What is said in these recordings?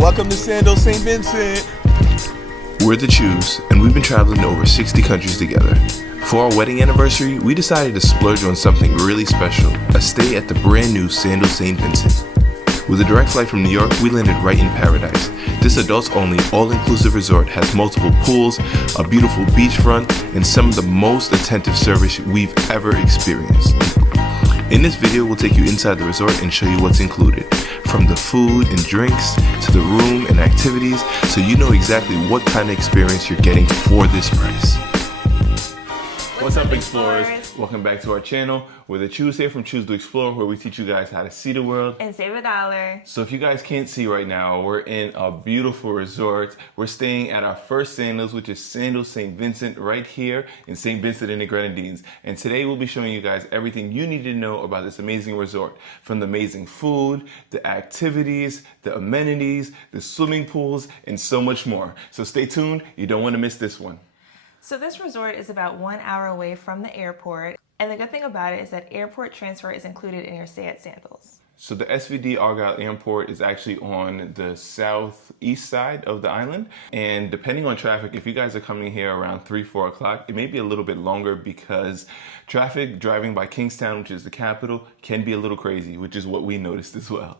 Welcome to Sandals St. Vincent. We're the Chews, and we've been traveling to over 60 countries together. For our wedding anniversary, we decided to splurge on something really special, a stay at the brand new Sandals St. Vincent. With a direct flight from New York, we landed right in paradise. This adults-only, all-inclusive resort has multiple pools, a beautiful beachfront, and some of the most attentive service we've ever experienced. In this video, we'll take you inside the resort and show you what's included, from the food and drinks to the room and activities, so you know exactly what kind of experience you're getting for this price. What's up, explorers? Welcome back to our channel. We're the Chews here from Choose to Explore, where we teach you guys how to see the world and save $1. So if you guys can't see right now, we're in a beautiful resort. We're staying at our first Sandals, which is Sandals St. Vincent, right here in St. Vincent in the Grenadines. And today we'll be showing you guys everything you need to know about this amazing resort, from the amazing food, the activities, the amenities, the swimming pools, and so much more. So stay tuned. You don't want to miss this one. So this resort is about 1 hour away from the airport. And the good thing about it is that airport transfer is included in your stay at Sandals. So the SVD Argyle Airport is actually on the southeast side of the island. And depending on traffic, if you guys are coming here around 3-4 o'clock, it may be a little bit longer because traffic driving by Kingstown, which is the capital, can be a little crazy, which is what we noticed as well.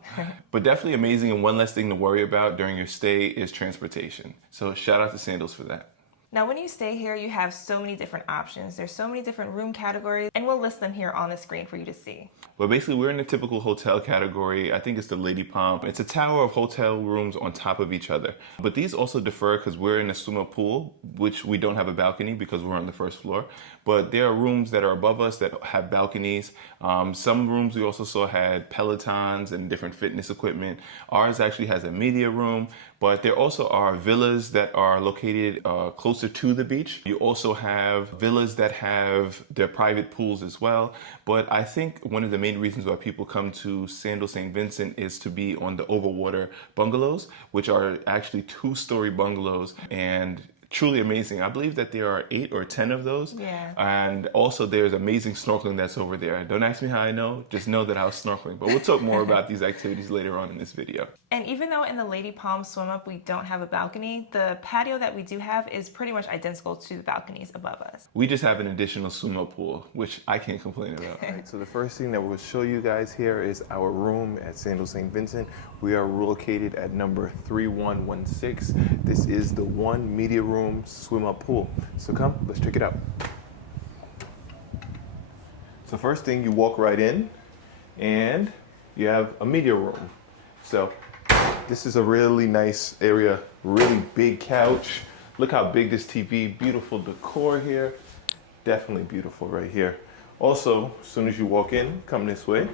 But definitely amazing, and one less thing to worry about during your stay is transportation. So shout out to Sandals for that. Now, when you stay here, you have so many different options. There's so many different room categories, and we'll list them here on the screen for you to see. Well, basically, we're in the typical hotel category. I think it's the Lady Palm. It's a tower of hotel rooms on top of each other. But these also differ because we're in a swimmer pool, which we don't have a balcony because we're on the first floor. But there are rooms that are above us that have balconies. Some rooms we also saw had Pelotons and different fitness equipment. Ours actually has a media room. But there also are villas that are located closer to the beach. You also have villas that have their private pools as well. But I think one of the main reasons why people come to Sandals St. Vincent is to be on the overwater bungalows, which are actually 2-story bungalows and truly amazing. I believe that there are 8 or 10 of those. Yeah. And also there's amazing snorkeling that's over there. Don't ask me how I know, just know that I was snorkeling. But we'll talk more about these activities later on in this video. And even though in the Lady Palm swim up we don't have a balcony, the patio that we do have is pretty much identical to the balconies above us. We just have an additional swim up pool, which I can't complain about. All right, so the first thing that we'll show you guys here is our room at Sandals St. Vincent. We are located at number 3116. This is the one media room swim up pool. So come, let's check it out. So first thing, you walk right in and you have a media room. So this is a really nice area, really big couch. Look how big this TV, beautiful decor here. Definitely beautiful right here. Also, as soon as you walk in, come this way,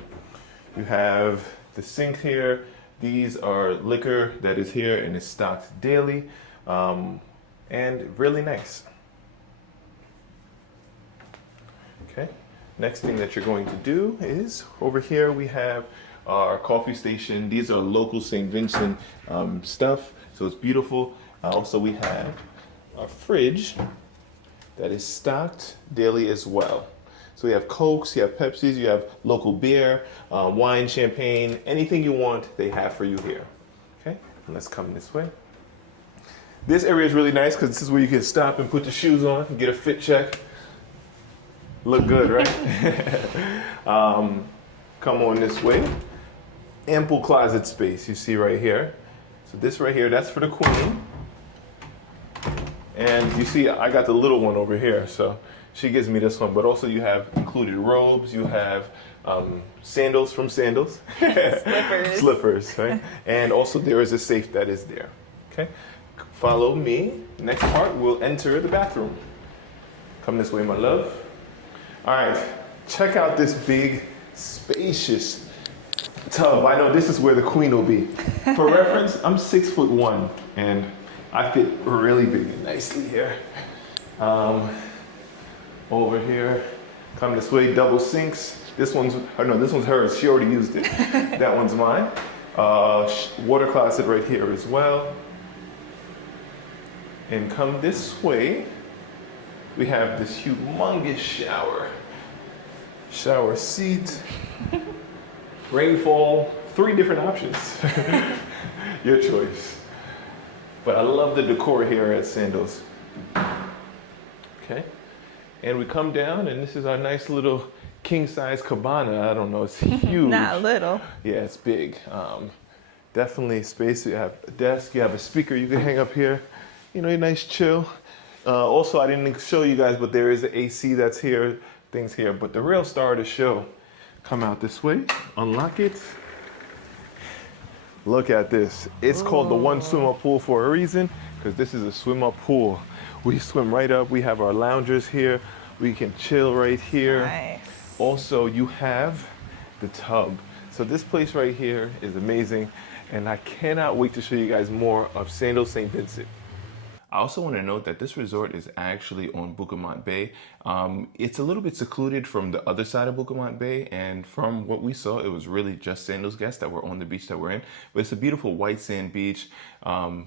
you have the sink here. These are liquor that is here and is stocked daily, and really nice. Okay, next thing that you're going to do is over here we have our coffee station. These are local St. Vincent stuff, so it's beautiful. Also, we have a fridge that is stocked daily as well. So you have Cokes, you have Pepsis, you have local beer, wine, champagne, anything you want, they have for you here. Okay, and let's come this way. This area is really nice because this is where you can stop and put the shoes on and get a fit check. Look good, right? Come on this way. Ample closet space you see right here. So this right here, that's for the queen. And you see I got the little one over here, so she gives me this one. But also you have included robes, you have sandals from Sandals. Slippers. Slippers, right? And also there is a safe that is there. Okay, follow me. Next part, we'll enter the bathroom. Come this way, my love. All right, check out this big, spacious tub. I know this is where the queen will be. For reference, I'm 6'1", and I fit really big and nicely here. Over here, come this way, double sinks. This one's hers. She already used it. That one's mine. Water closet right here as well. And come this way, we have this humongous shower. Shower seat. Rainfall, 3 different options. Your choice. But I love the decor here at Sandals. Okay. And we come down, and this is our nice little king-size cabana. I don't know, it's huge. Not little. Yeah, it's big. Definitely space. You have a desk, you have a speaker you can hang up here. You know, a nice chill. Also, I didn't show you guys, but there is an AC that's here, things here. But the real star of the show, come out this way, unlock it. Look at this. It's called the one swim-up pool for a reason, because this is a swim-up pool. We swim right up. We have our loungers here. We can chill right here. Nice. Also, you have the tub. So this place right here is amazing, and I cannot wait to show you guys more of Sandals St. Vincent. I also want to note that this resort is actually on Buccan Bay. It's a little bit secluded from the other side of Buccan Bay, and from what we saw, it was really just Sandals guests that were on the beach that we're in. But it's a beautiful white sand beach,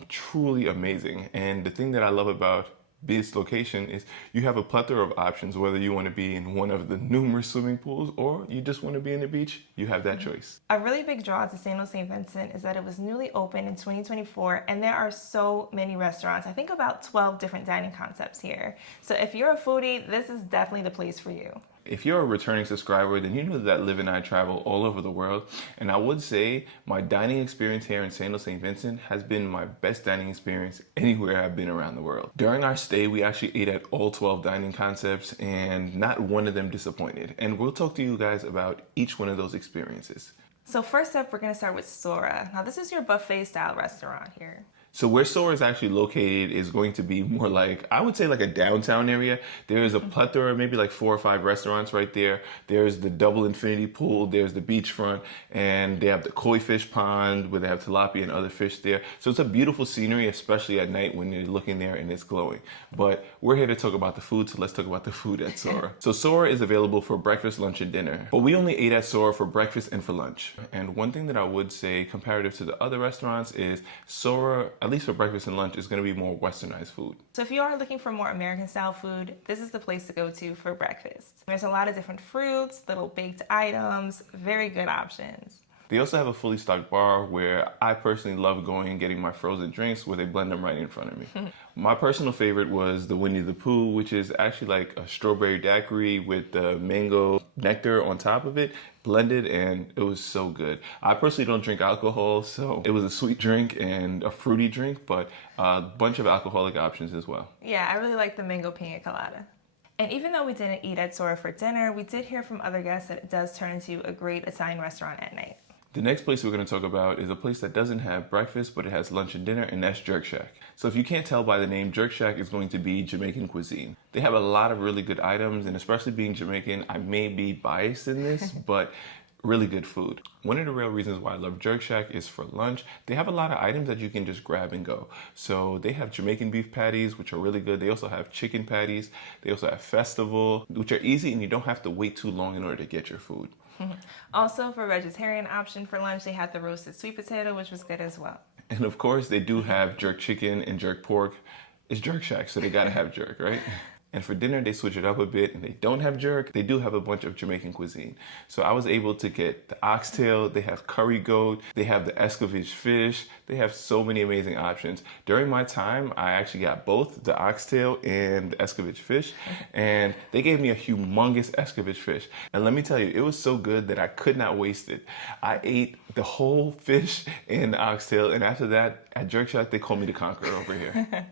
truly amazing. And the thing that I love about this location is you have a plethora of options, whether you want to be in one of the numerous swimming pools or you just want to be in the beach, you have that choice. A really big draw to Sandals St. Vincent is that it was newly opened in 2024, and there are so many restaurants. I think about 12 different dining concepts here. So if you're a foodie, this is definitely the place for you. If you're a returning subscriber, then you know that Liv and I travel all over the world. And I would say my dining experience here in Sandals St. Vincent has been my best dining experience anywhere I've been around the world. During our stay, we actually ate at all 12 dining concepts, and not one of them disappointed. And we'll talk to you guys about each one of those experiences. So first up, we're going to start with Sora. Now this is your buffet style restaurant here. So where Sora is actually located is going to be more like, I would say like a downtown area. There is a plethora, maybe like 4 or 5 restaurants right there. There's the double infinity pool, there's the beachfront, and they have the koi fish pond where they have tilapia and other fish there. So it's a beautiful scenery, especially at night when you're looking there and it's glowing. But we're here to talk about the food, so let's talk about the food at Sora. So Sora is available for breakfast, lunch, and dinner. But we only ate at Sora for breakfast and for lunch. And one thing that I would say comparative to the other restaurants is Sora, at least for breakfast and lunch, is going to be more westernized food. So if you are looking for more American style food, this is the place to go to for breakfast. There's a lot of different fruits, little baked items, very good options. They also have a fully stocked bar where I personally love going and getting my frozen drinks where they blend them right in front of me. My personal favorite was the Winnie the Pooh, which is actually like a strawberry daiquiri with the mango nectar on top of it, blended, and it was so good. I personally don't drink alcohol, so it was a sweet drink and a fruity drink, but a bunch of alcoholic options as well. Yeah, I really like the mango pina colada. And even though we didn't eat at Sora for dinner, we did hear from other guests that it does turn into a great Italian restaurant at night. The next place we're going to talk about is a place that doesn't have breakfast, but it has lunch and dinner, and that's Jerk Shack. So if you can't tell by the name, Jerk Shack is going to be Jamaican cuisine. They have a lot of really good items, and especially being Jamaican, I may be biased in this, but really good food. One of the real reasons why I love Jerk Shack is for lunch. They have a lot of items that you can just grab and go. So they have Jamaican beef patties, which are really good. They also have chicken patties. They also have festival, which are easy, and you don't have to wait too long in order to get your food. Also, for a vegetarian option for lunch, they had the roasted sweet potato, which was good as well. And of course, they do have jerk chicken and jerk pork. It's Jerk Shack, so they gotta have jerk, right? And for dinner, they switch it up a bit, and they don't have jerk. They do have a bunch of Jamaican cuisine. So I was able to get the oxtail, they have curry goat, they have the escovitch fish. They have so many amazing options. During my time, I actually got both the oxtail and the escovitch fish, and they gave me a humongous escovitch fish. And let me tell you, it was so good that I could not waste it. I ate the whole fish and the oxtail, and after that, at Jerk Shack, they call me the conqueror over here.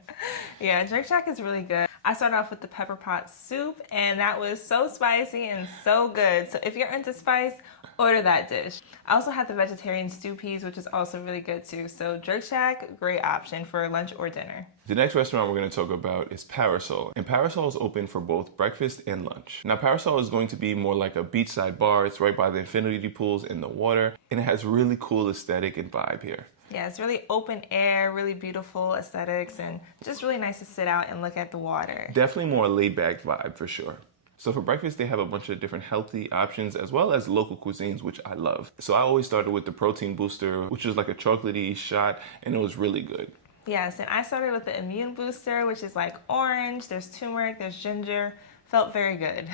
Yeah, Jerk Shack is really good. I started off with the pepper pot soup, and that was so spicy and so good. So if you're into spice, order that dish. I also had the vegetarian stew peas, which is also really good too. So Jerk Shack, great option for lunch or dinner. The next restaurant we're going to talk about is Parisol. And Parisol is open for both breakfast and lunch. Now Parisol is going to be more like a beachside bar. It's right by the infinity pools in the water, and it has really cool aesthetic and vibe here. Yeah, it's really open air, really beautiful aesthetics, and just really nice to sit out and look at the water. Definitely more laid back vibe for sure. So for breakfast, they have a bunch of different healthy options as well as local cuisines, which I love. So I always started with the protein booster, which is like a chocolatey shot, and it was really good. Yes, and I started with the immune booster, which is like orange, there's turmeric, there's ginger. Felt very good.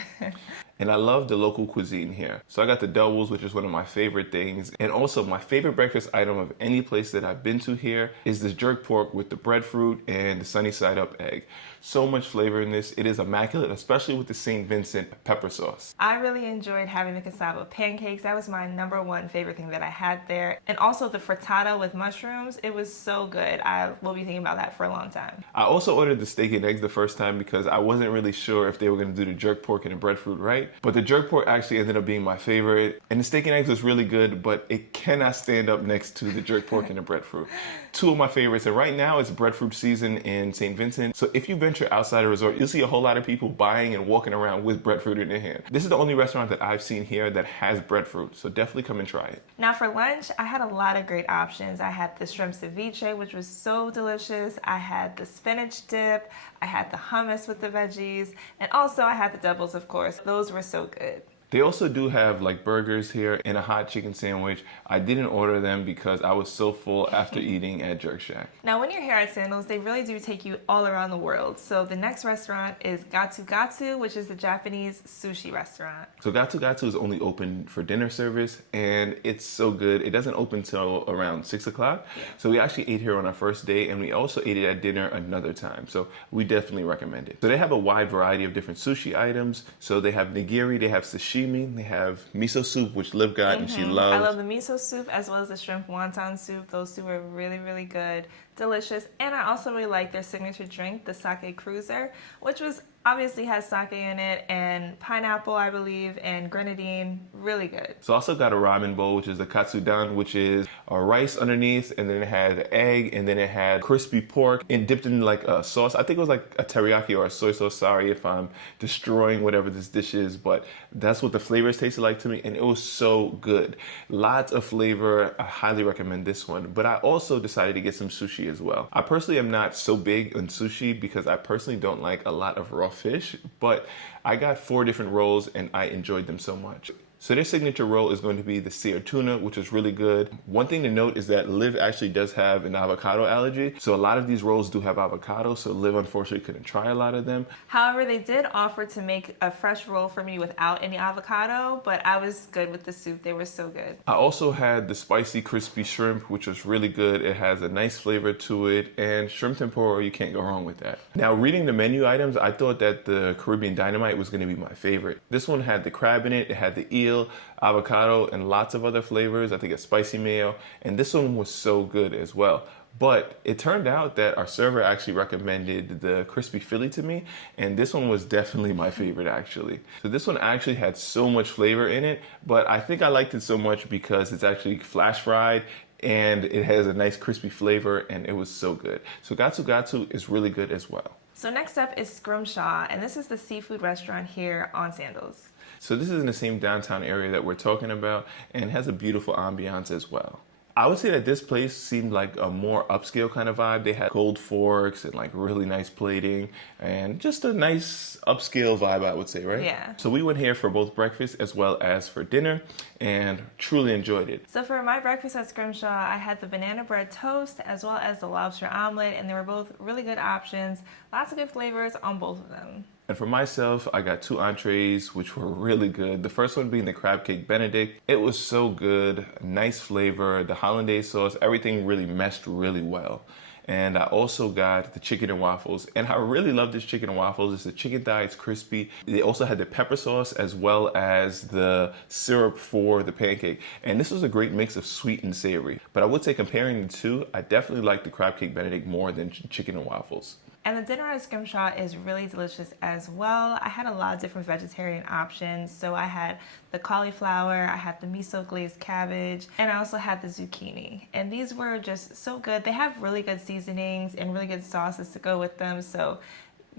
And I love the local cuisine here. So I got the doubles, which is one of my favorite things. And also my favorite breakfast item of any place that I've been to here is this jerk pork with the breadfruit and the sunny side up egg. So much flavor in this. It is immaculate, especially with the St. Vincent pepper sauce. I really enjoyed having the cassava pancakes. That was my #1 favorite thing that I had there. And also the frittata with mushrooms. It was so good. I will be thinking about that for a long time. I also ordered the steak and eggs the first time because I wasn't really sure if they were going to do the jerk pork and the breadfruit right. But the jerk pork actually ended up being my favorite. And the steak and eggs was really good, but it cannot stand up next to the jerk pork and the breadfruit. Two of my favorites. And right now it's breadfruit season in St. Vincent. So if you venture outside a resort, you'll see a whole lot of people buying and walking around with breadfruit in their hand. This is the only restaurant that I've seen here that has breadfruit. So definitely come and try it. Now for lunch, I had a lot of great options. I had the shrimp ceviche, which was so delicious. I had the spinach dip. I had the hummus with the veggies. And also I had the doubles, of course. Those were so good. They also do have like burgers here and a hot chicken sandwich. I didn't order them because I was so full after eating at Jerk Shack. Now when you're here at Sandals, they really do take you all around the world. So the next restaurant is Gatsu Gatsu, which is the Japanese sushi restaurant. So Gatsu Gatsu is only open for dinner service and it's so good. It doesn't open till around 6 o'clock. Yeah. So we actually ate here on our first day and we also ate it at dinner another time. So we definitely recommend it. So they have a wide variety of different sushi items. So they have nigiri, they have sashimi, they have miso soup, which Liv got and she loves. I love the miso soup as well as the shrimp wonton soup. Those two are really, really good, delicious. And I also really like their signature drink, the sake cruiser, which obviously has sake in it and pineapple, I believe, and grenadine. Really good. So I also got a ramen bowl, which is the katsudan, which is a rice underneath, and then it had egg, and then it had crispy pork and dipped in like a sauce. I think it was like a teriyaki or a soy sauce. Sorry if I'm destroying whatever this dish is, but that's what the flavors tasted like to me, and it was so good. Lots of flavor. I highly recommend this one. But I also decided to get some sushi as well. I personally am not so big on sushi because I personally don't like a lot of raw fish, but I got 4 different rolls and I enjoyed them so much. So their signature roll is going to be the seared tuna, which is really good. One thing to note is that Liv actually does have an avocado allergy. So a lot of these rolls do have avocado. So Liv unfortunately couldn't try a lot of them. However, they did offer to make a fresh roll for me without any avocado, but I was good with the soup. They were so good. I also had the spicy crispy shrimp, which was really good. It has a nice flavor to it, and shrimp tempura, you can't go wrong with that. Now, reading the menu items, I thought that the Caribbean Dynamite was gonna be my favorite. This one had the crab in it, it had the eel, avocado, and lots of other flavors. I think a spicy mayo, and this one was so good as well. But it turned out that our server actually recommended the crispy Philly to me, and this one was definitely my favorite actually. So this one actually had so much flavor in it, but I think I liked it so much because it's actually flash fried and it has a nice crispy flavor, and it was so good. So Gatsu Gatsu is really good as well. So next up is Scrimshaw, and this is the seafood restaurant here on Sandals. So this is in the same downtown area that we're talking about and has a beautiful ambiance as well. I would say that this place seemed like a more upscale kind of vibe. They had gold forks and like really nice plating and just a nice upscale vibe, I would say, right? Yeah. So we went here for both breakfast as well as for dinner and truly enjoyed it. So for my breakfast at Scrimshaw, I had the banana bread toast as well as the lobster omelet, and they were both really good options. Lots of good flavors on both of them. And for myself, I got 2 entrees, which were really good. The first one being the crab cake Benedict. It was so good, nice flavor, the hollandaise sauce, everything really meshed really well. And I also got the chicken and waffles. And I really love this chicken and waffles. It's the chicken thigh, it's crispy. They also had the pepper sauce as well as the syrup for the pancake. And this was a great mix of sweet and savory. But I would say comparing the two, I definitely like the crab cake Benedict more than chicken and waffles. And the dinner at Scrimshaw is really delicious as well. I had a lot of different vegetarian options. So I had the cauliflower, I had the miso glazed cabbage, and I also had the zucchini. And these were just so good. They have really good seasonings and really good sauces to go with them, so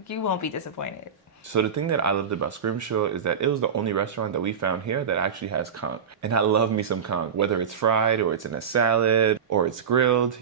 you won't be disappointed. So the thing that I loved about Scrimshaw is that it was the only restaurant that we found here that actually has conch. And I love me some conch, whether it's fried or it's in a salad or it's grilled.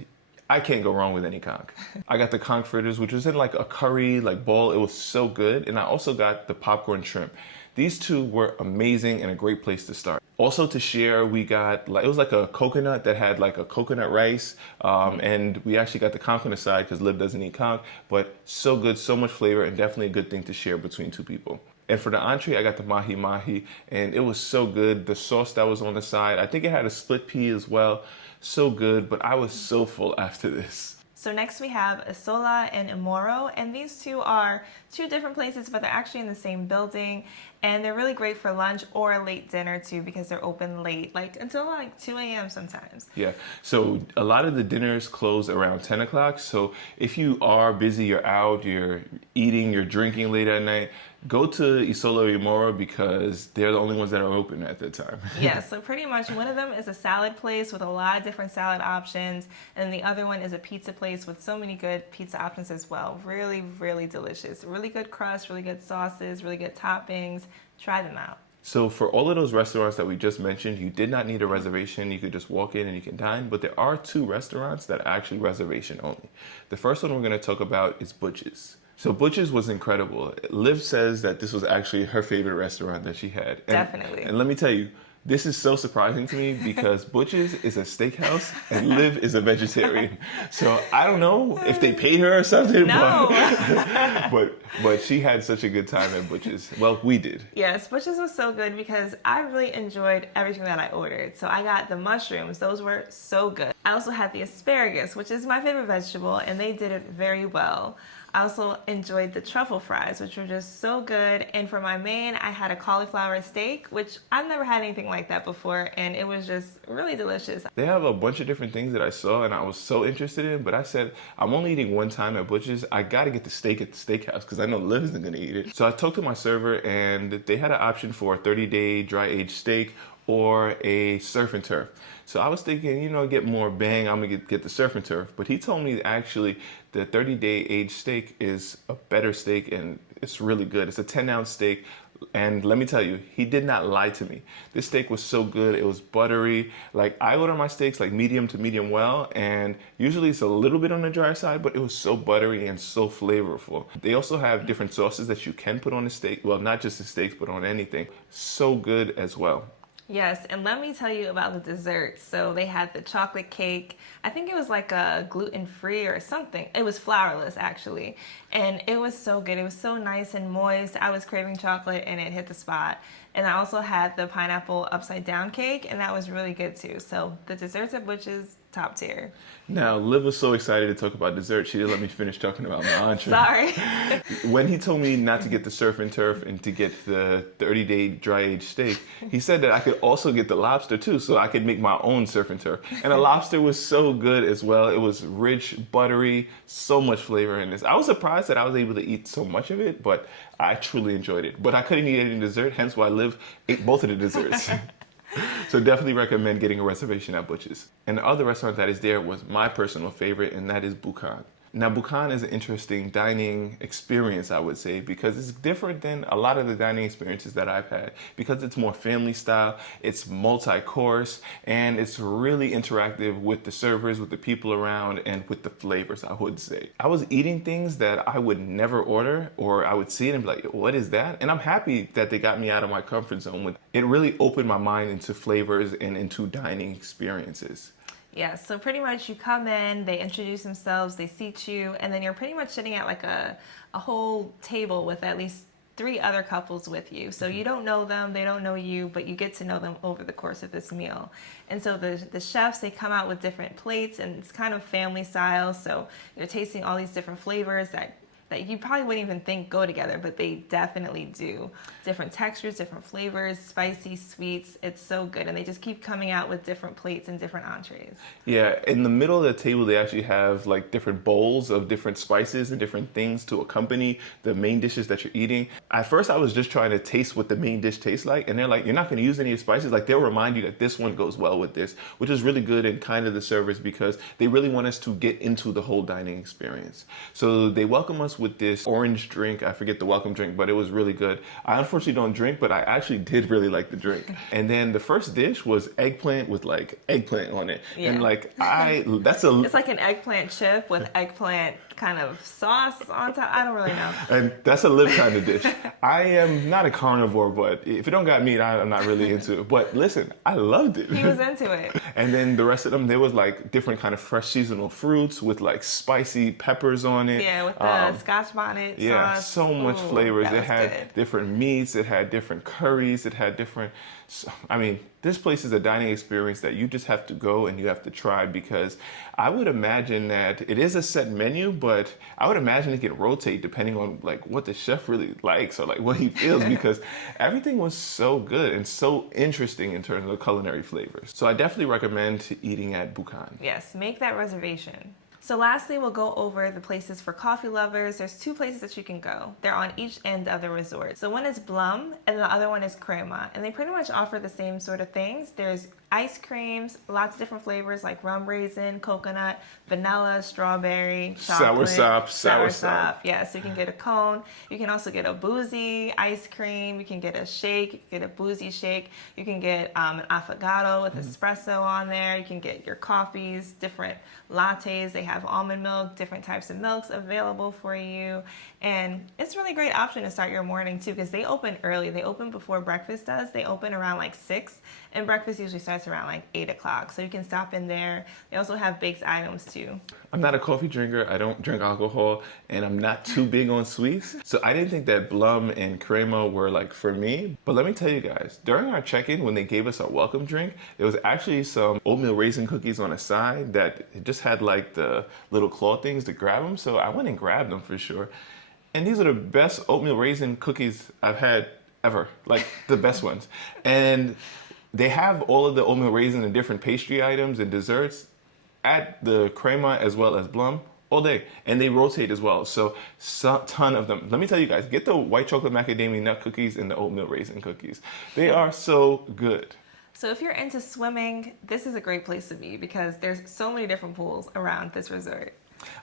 I can't go wrong with any conch. I got the conch fritters, which was in like a curry like bowl. It was so good. And I also got the popcorn shrimp. These two were amazing and a great place to start. Also to share, we got, like, it was like a coconut that had like a coconut rice. And we actually got the conch on the side because Liv doesn't eat conch. But so good, so much flavor, and definitely a good thing to share between 2 people. And for the entree, I got the mahi mahi, and it was so good. The sauce that was on the side, I think it had a split pea as well. So good, but I was so full after this. So next we have Isola and Imoro, and these two are two different places, but they're actually in the same building, and they're really great for lunch or a late dinner too, because they're open late, like until like 2 a.m. sometimes. Yeah, so a lot of the dinners close around 10 o'clock, so if you are busy, you're out, you're eating, you're drinking late at night, go to Isola Imoro because they're the only ones that are open at that time. Yeah, so pretty much one of them is a salad place with a lot of different salad options, and the other one is a pizza place with so many good pizza options as well. Really, really delicious. Really good crust, really good sauces, really good toppings. Try them out. So for all of those restaurants that we just mentioned, you did not need a reservation. You could just walk in and you can dine. But there are two restaurants that are actually reservation only. The first one we're going to talk about is Butch's. So Butch's was incredible. Liv says that this was actually her favorite restaurant that she had. Definitely. And let me tell you, this is so surprising to me because Butch's is a steakhouse and Liv is a vegetarian. So I don't know if they paid her or something. No. But she had such a good time at Butch's. Well, we did. Yes, Butch's was so good because I really enjoyed everything that I ordered. So I got the mushrooms. Those were so good. I also had the asparagus, which is my favorite vegetable, and they did it very well. I also enjoyed the truffle fries, which were just so good. And for my main, I had a cauliflower steak, which I've never had anything like that before, and it was just really delicious. They have a bunch of different things that I saw and I was so interested in, but I said, I'm only eating one time at Butch's. I got to get the steak at the steakhouse because I know Liv isn't going to eat it. So I talked to my server and they had an option for a 30-day dry-aged steak or a surf and turf. So I was thinking, you know, get more bang, I'm gonna get the surf and turf. But he told me actually the 30-day aged steak is a better steak and it's really good. It's a 10-ounce steak. And let me tell you, he did not lie to me. This steak was so good. It was buttery. Like, I order my steaks like medium to medium well, and usually it's a little bit on the dry side, but it was so buttery and so flavorful. They also have different sauces that you can put on the steak. Well, not just the steaks, but on anything. So good as well. Yes, and let me tell you about the desserts. So they had the chocolate cake. I think it was like a gluten-free or something. It was flourless, actually. And it was so good. It was so nice and moist. I was craving chocolate and it hit the spot. And I also had the pineapple upside down cake, and that was really good too. So the desserts at Butch's, top tier. Now, Liv was so excited to talk about dessert, she didn't let me finish talking about my entree. Sorry. When he told me not to get the surf and turf and to get the 30-day dry-aged steak, he said that I could also get the lobster too, so I could make my own surf and turf. And the lobster was so good as well. It was rich, buttery, so much flavor in this. I was surprised that I was able to eat so much of it, but I truly enjoyed it. But I couldn't eat any dessert, hence why Liv ate both of the desserts. So definitely recommend getting a reservation at Butch's. And the other restaurant that is there was my personal favorite, and that is Buccan. Now, Buccan is an interesting dining experience, I would say, because it's different than a lot of the dining experiences that I've had, because it's more family style, it's multi-course, and it's really interactive with the servers, with the people around, and with the flavors, I would say. I was eating things that I would never order, or I would see it and be like, what is that? And I'm happy that they got me out of my comfort zone. It really opened my mind into flavors and into dining experiences. Yeah, so pretty much you come in, they introduce themselves, they seat you, and then you're pretty much sitting at like a whole table with at least 3 other couples with you. So you don't know them, they don't know you, but you get to know them over the course of this meal. And so the chefs, they come out with different plates, and it's kind of family style. So you're tasting all these different flavors that you probably wouldn't even think go together, but they definitely do. Different textures, different flavors, spicy, sweets. It's so good. And they just keep coming out with different plates and different entrees. Yeah, in the middle of the table, they actually have like different bowls of different spices and different things to accompany the main dishes that you're eating. At first, I was just trying to taste what the main dish tastes like. And they're like, you're not going to use any spices. Like, they'll remind you that this one goes well with this, which is really good and kind of the service, because they really want us to get into the whole dining experience. So they welcome us with this orange drink. I forget the welcome drink, but it was really good. I unfortunately don't drink, but I actually did really like the drink. And then the first dish was eggplant with like eggplant on it. Yeah. And like, it's like an eggplant chip with eggplant kind of sauce on top. I don't really know. And that's a Liv kind of dish. I am not a carnivore, but if it don't got meat, I'm not really into it. But listen, I loved it. He was into it. And then the rest of them, there was like different kind of fresh seasonal fruits with like spicy peppers on it. Yeah, with the Scotch bonnet Yeah, sauce. so much Ooh, flavors. that It was had good. different meats, it had different curries, it had different. I mean, this place is a dining experience that you just have to go and you have to try, because I would imagine that it is a set menu, but I would imagine it can rotate depending on like what the chef really likes or like what he feels, because everything was so good and so interesting in terms of culinary flavors. So I definitely recommend eating at Buccan. Yes, make that reservation. So lastly, we'll go over the places for coffee lovers. There's 2 places that you can go. They're on each end of the resort. So one is Blum and the other one is Crema. And they pretty much offer the same sort of things. There's ice creams, lots of different flavors like rum raisin, coconut, vanilla, strawberry, chocolate, Sour sop. Yeah, so you can get a cone. You can also get a boozy ice cream. You can get a shake. You can get a boozy shake. You can get an affogato with espresso on there. You can get your coffees, different lattes. They have almond milk, different types of milks available for you. And it's a really great option to start your morning too, because they open early. They open before breakfast does. They open around like 6, and breakfast usually starts around like 8 o'clock. So you can stop in there. They also have baked items too. I'm not a coffee drinker, I don't drink alcohol, and I'm not too big on sweets. So I didn't think that Blum and Crema were like for me. But let me tell you guys, during our check-in, when they gave us our welcome drink, there was actually some oatmeal raisin cookies on the side that it just had like the little claw things to grab them. So I went and grabbed them for sure. And these are the best oatmeal raisin cookies I've had ever, like the best ones. And they have all of the oatmeal raisin and different pastry items and desserts at the Crema as well as Blum all day. And they rotate as well. So ton of them. Let me tell you guys, get the white chocolate macadamia nut cookies and the oatmeal raisin cookies. They are so good. So if you're into swimming, this is a great place to be because there's so many different pools around this resort.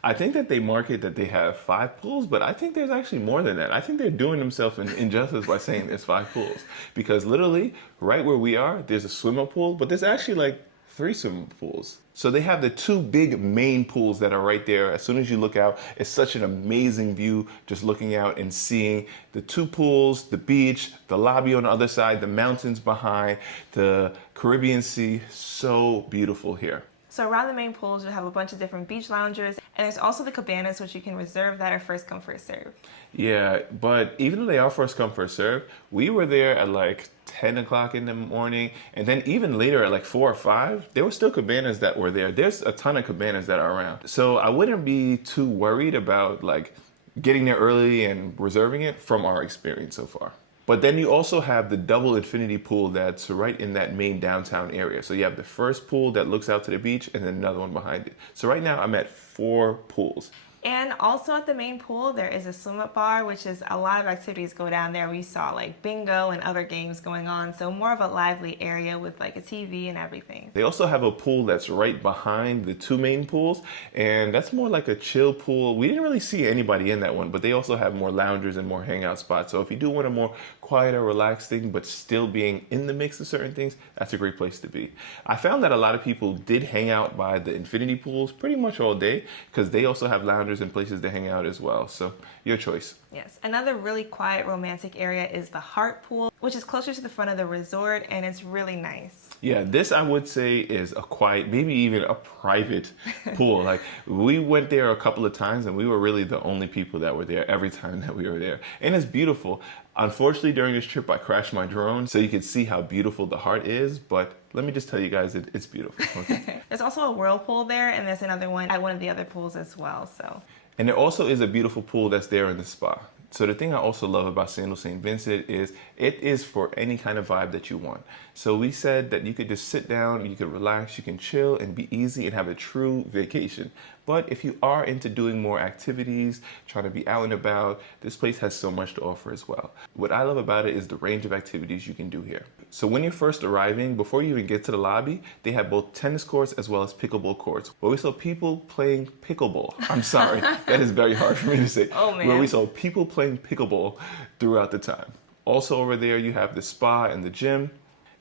I think that they market that they have 5 pools, but I think there's actually more than that. I think they're doing themselves an injustice by saying there's 5 pools. Because literally, right where we are, there's a swimming pool, but there's actually like 3 swimming pools. So they have the 2 big main pools that are right there. As soon as you look out, it's such an amazing view just looking out and seeing the 2 pools, the beach, the lobby on the other side, the mountains behind, the Caribbean Sea. So beautiful here. So around the main pools, you'll have a bunch of different beach loungers, and there's also the cabanas, which you can reserve that are first come, first serve. Yeah, but even though they are first come, first serve, we were there at like 10 o'clock in the morning, and then even later at like 4 or 5, there were still cabanas that were there. There's a ton of cabanas that are around. So I wouldn't be too worried about like getting there early and reserving it from our experience so far. But then you also have the double infinity pool that's right in that main downtown area. So you have the first pool that looks out to the beach and then another one behind it. So right now I'm at 4 pools. And also at the main pool, there is a swim-up bar, which is a lot of activities go down there. We saw like bingo and other games going on. So more of a lively area with like a TV and everything. They also have a pool that's right behind the 2 main pools, and that's more like a chill pool. We didn't really see anybody in that one, but they also have more loungers and more hangout spots. So if you do want a more quieter, relaxed thing, but still being in the mix of certain things, that's a great place to be. I found that a lot of people did hang out by the infinity pools pretty much all day because they also have loungers and places to hang out as well. So your choice. Yes. Another really quiet, romantic area is the Heart Pool, which is closer to the front of the resort, and it's really nice. Yeah, this I would say is a quiet, maybe even a private pool. Like we went there a couple of times and we were really the only people that were there every time that we were there. And it's beautiful. Unfortunately, during this trip, I crashed my drone so you can see how beautiful the Heart is. But let me just tell you guys, it's beautiful. Okay? There's also a whirlpool there, and there's another one at one of the other pools as well. So. And there also is a beautiful pool that's there in the spa. So the thing I also love about Sandals St. Vincent is it is for any kind of vibe that you want. So we said that you could just sit down, you could relax, you can chill and be easy and have a true vacation. But if you are into doing more activities, trying to be out and about, this place has so much to offer as well. What I love about it is the range of activities you can do here. So when you're first arriving, before you even get to the lobby, they have both tennis courts as well as pickleball courts, where we saw people playing pickleball. I'm sorry, that is very hard for me to say. Oh man. Where we saw people playing pickleball throughout the time. Also over there, you have the spa and the gym.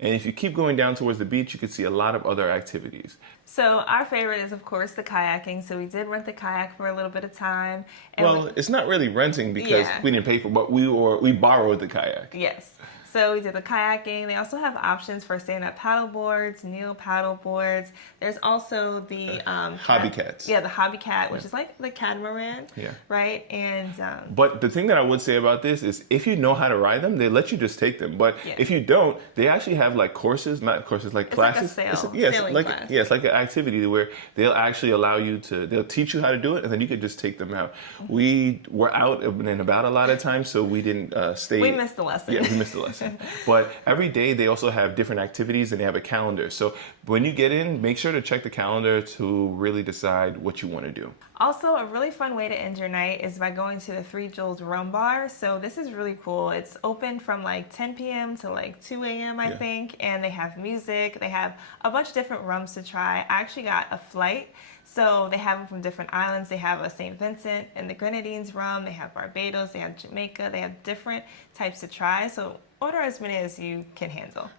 And if you keep going down towards the beach, you can see a lot of other activities. So our favorite is, of course, the kayaking. So we did rent the kayak for a little bit of time. And Well, it's not really renting because we didn't pay for it, but we borrowed the kayak. Yes. So we did the kayaking. They also have options for stand-up paddle boards, kneel paddle boards. There's also the Hobby cats. Yeah, the hobby cat, which is like the catamaran. Yeah. Right. And but the thing that I would say about this is, if you know how to ride them, they let you just take them. But Yeah. if you don't, they actually have like courses, not courses, like classes. Like a Sailing class. It's like an activity where they'll actually allow you to. They'll teach you how to do it, and then you could just take them out. We were out and about a lot of times, so we didn't stay. We missed the lesson. Yeah, we missed the lesson. But every day they also have different activities, and they have a calendar. So when you get in, make sure to check the calendar to really decide what you want to do. Also, a really fun way to end your night is by going to the Jewels Rum Bar. So this is really cool. It's open from like 10 p.m. to like 2 a.m. I think, and they have music. They have a bunch of different rums to try. I actually got a flight. So they have them from different islands. They have a St. Vincent and the Grenadines rum. They have Barbados. They have Jamaica. They have different types to try. So order as many as you can handle.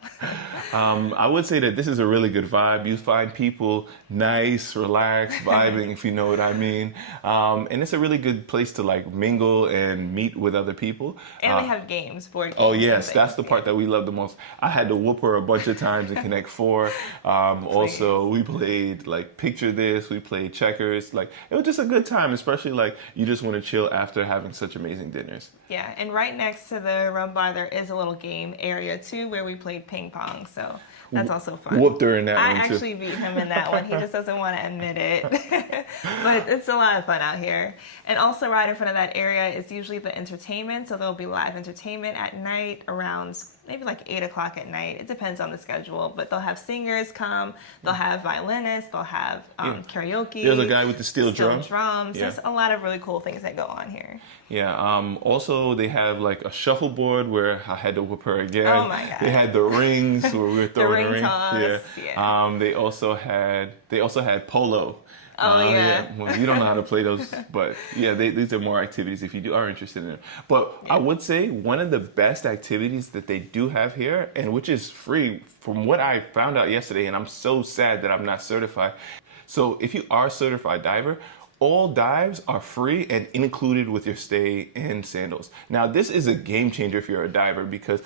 I would say that this is a really good vibe. You find people nice, relaxed, vibing, if you know what I mean. And it's a really good place to like mingle and meet with other people. And they have games, board games. Oh yes, that's the part that we love the most. I had to whoop her a bunch of times in Connect 4. Also, we played like Picture This. We played checkers. Like, it was just a good time, especially like you just want to chill after having such amazing dinners. Yeah, and right next to the rum bar, there is a little game area too where we played ping pong. So that's also fun. Whooped her in that I one too. actually beat him in that one. He just doesn't want to admit it. But it's a lot of fun out here. And also right in front of that area is usually the entertainment. So there'll be live entertainment at night around maybe like 8 o'clock at night. It depends on the schedule. But they'll have singers come. They'll have violinists. They'll have karaoke. There's a guy with the steel drums. Yeah. There's a lot of really cool things that go on here. Yeah. Also, they have like a shuffleboard where I had to whoop her again. Oh my God. They had the rings where we were throwing the ring toss. Yeah. They also had polo. Oh yeah. Well, you don't know how to play those, but yeah, these are more activities if you are interested in it. But I would say one of the best activities that they do have here, and which is free from what I found out yesterday, and I'm so sad that I'm not certified. So if you are a certified diver, all dives are free and included with your stay in Sandals. Now, this is a game changer if you're a diver, because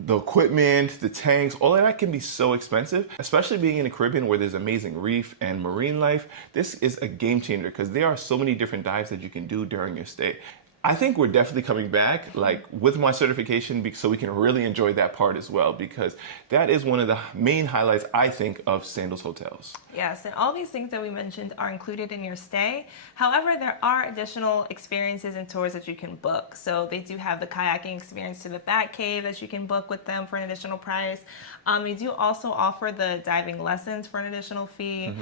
the equipment, the tanks, all of that can be so expensive, especially being in the Caribbean where there's amazing reef and marine life. This is a game changer because there are so many different dives that you can do during your stay. I think we're definitely coming back, like with my certification, so we can really enjoy that part as well, because that is one of the main highlights, I think, of Sandals hotels. Yes, and all these things that we mentioned are included in your stay. However, there are additional experiences and tours that you can book. So they do have the kayaking experience to the Bat Cave that you can book with them for an additional price. They do also offer the diving lessons for an additional fee.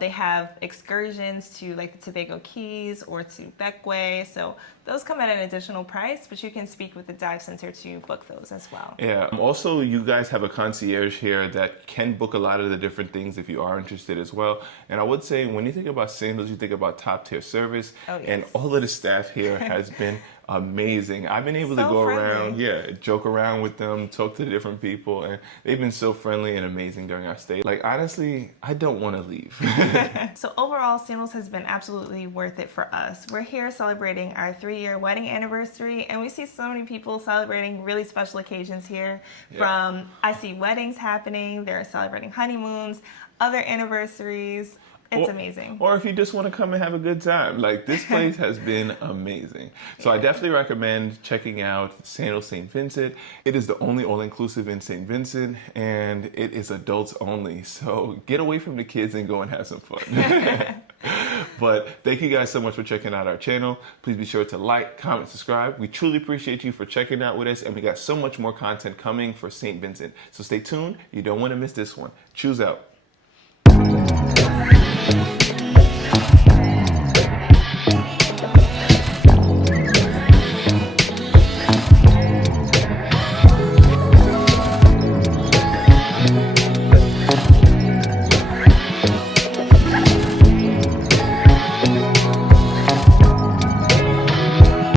They have excursions to like the Tobago Keys or to Bequia. So those come at an additional price, but you can speak with the dive center to book those as well. Yeah. Also, you guys have a concierge here that can book a lot of the different things if you are interested as well. And I would say when you think about Sandals, you think about top tier service. Oh, yes. And all of the staff here has been amazing. I've been able to go around, joke around with them, talk to the different people, and they've been so friendly and amazing during our stay. Like, honestly, I don't want to leave. So overall, Sandals has been absolutely worth it for us. We're here celebrating our 3-year wedding anniversary, and we see so many people celebrating really special occasions here. I see weddings happening, they're celebrating honeymoons, other anniversaries. It's amazing. Or if you just want to come and have a good time. Like, this place has been amazing. So I definitely recommend checking out Sandals St. Vincent. It is the only all-inclusive in St. Vincent, and it is adults only. So get away from the kids and go and have some fun. But thank you guys so much for checking out our channel. Please be sure to like, comment, subscribe. We truly appreciate you for checking out with us, and we got so much more content coming for St. Vincent. So stay tuned. You don't want to miss this one. Choose out.